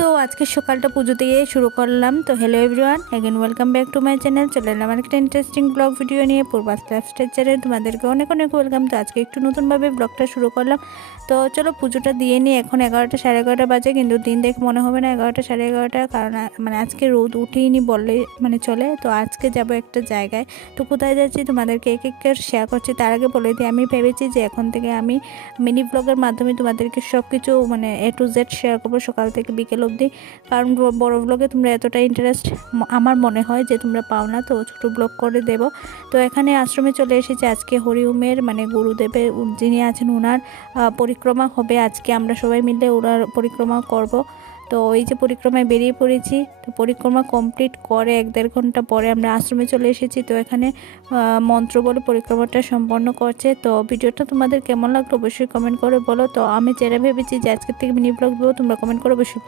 তো আজকে সকালটা পুজো দিয়ে শুরু করলাম। তো hello everyone, again welcome back to my channel. চলে এলাম একটা ইন্টারেস্টিং ব্লগ ভিডিও নিয়ে পূর্বাস লাইফস্টাইল চ্যানেল। তোমাদেরকে অনেক অনেক ওয়েলকাম। তো আজকে একটু নতুনভাবে ব্লগটা শুরু করলাম। তো চলো পুজোটা দিয়ে নিই। এখন 11টা সাড়ে 11টা বাজে, কিন্তু দিন দেখে মনে হবে না 11টা সাড়ে 11টা, কারণ মানে আজকে রোদ উঠেইনি বললে মানে চলে। তো আজকে যাব একটা জায়গায়। তো কোথায় যাচ্ছি তোমাদেরকে এক এক করে শেয়ার করছি। তার আগে বলে দিই, আমি ভেবেছি যে এখন থেকে আমি মিনি ব্লগের মাধ্যমে তোমাদেরকে সব কিছু মানে A to Z শেয়ার করবো, সকাল থেকে বিকেল অবধি। কারণ বড় ব্লগে তোমরা এতটা ইন্টারেস্ট আমার মনে হয় যে তোমরা পাও না, তো ছোটো ব্লগ করে দেব। তো এখানে আশ্রমে চলে এসেছি। আজকে হরিওমের মানে গুরুদেবের যিনি আছেন ওনার পরিক্রমা হবে। আজকে আমরা সবাই মিলে ওনার পরিক্রমা করব। তো এই যে পরিক্রমায় বেরিয়ে পড়েছি। তো পরিক্রমা কমপ্লিট করে 1-1.5 ঘন্টা পরে আমরা আশ্রমে চলে এসেছি। তো এখানে মন্ত্র বলে পরিক্রমাটা সম্পন্ন করছে। তো ভিডিওটা তোমাদের কেমন লাগলো অবশ্যই কমেন্ট করে বলো। তো আমি যেটা ভেবেছি যে আজকের থেকে মিনি ব্লগ দেবো, তোমরা কমেন্ট করে অবশ্যই